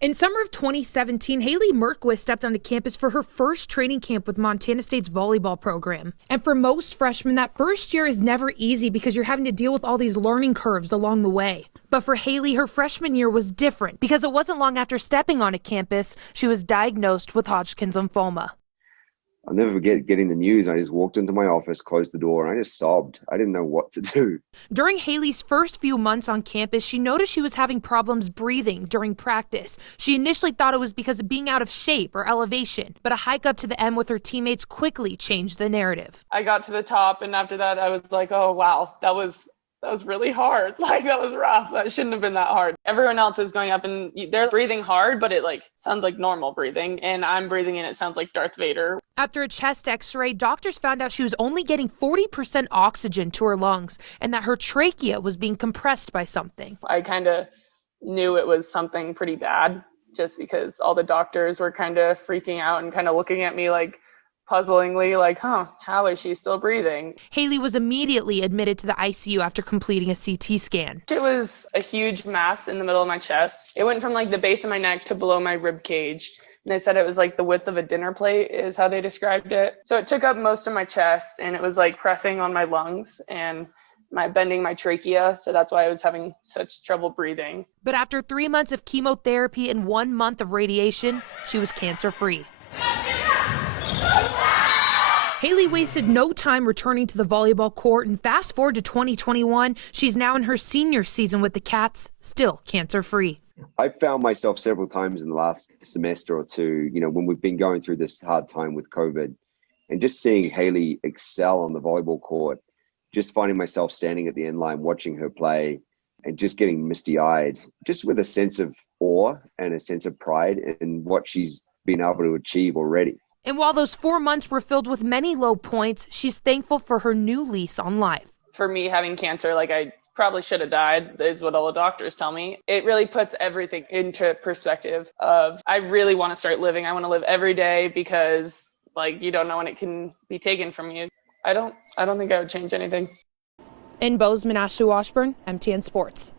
In summer of 2017, Haley Merkwis stepped onto campus for her first training camp with Montana State's volleyball program. And for most freshmen, that first year is never easy because you're having to deal with all these learning curves along the way. But for Haley, her freshman year was different because it wasn't long after stepping onto campus, she was diagnosed with Hodgkin's lymphoma. I'll never forget getting the news. I just walked into my office, closed the door, and I just sobbed. I didn't know what to do. During Haley's first few months on campus, she noticed she was having problems breathing during practice. She initially thought it was because of being out of shape or elevation, but a hike up to the M with her teammates quickly changed the narrative. I got to the top, and after that, I was like, oh, wow, that was really hard. Like, that was rough. That shouldn't have been that hard. Everyone else is going up and they're breathing hard, but it sounds like normal breathing. And I'm breathing and it sounds like Darth Vader. After a chest x-ray, doctors found out she was only getting 40% oxygen to her lungs and that her trachea was being compressed by something. I kind of knew it was something pretty bad just because all the doctors were kind of freaking out and kind of looking at me puzzlingly, how is she still breathing? Haley was immediately admitted to the ICU after completing a CT scan. It was a huge mass in the middle of my chest. It went from the base of my neck to below my rib cage. And they said it was the width of a dinner plate is how they described it. So it took up most of my chest and it was pressing on my lungs and bending my trachea. So that's why I was having such trouble breathing. But after 3 months of chemotherapy and 1 month of radiation, she was cancer-free. Haley wasted no time returning to the volleyball court, and fast forward to 2021, she's now in her senior season with the Cats, still cancer-free. I found myself several times in the last semester or two, when we've been going through this hard time with COVID, and just seeing Haley excel on the volleyball court, just finding myself standing at the end line watching her play and just getting misty-eyed, just with a sense of awe and a sense of pride in what she's been able to achieve already. And while those 4 months were filled with many low points, she's thankful for her new lease on life. For me, having cancer, I probably should have died, is what all the doctors tell me. It really puts everything into perspective of, I really want to start living. I want to live every day because, you don't know when it can be taken from you. I don't think I would change anything. In Bozeman, Ashley Washburn, MTN Sports.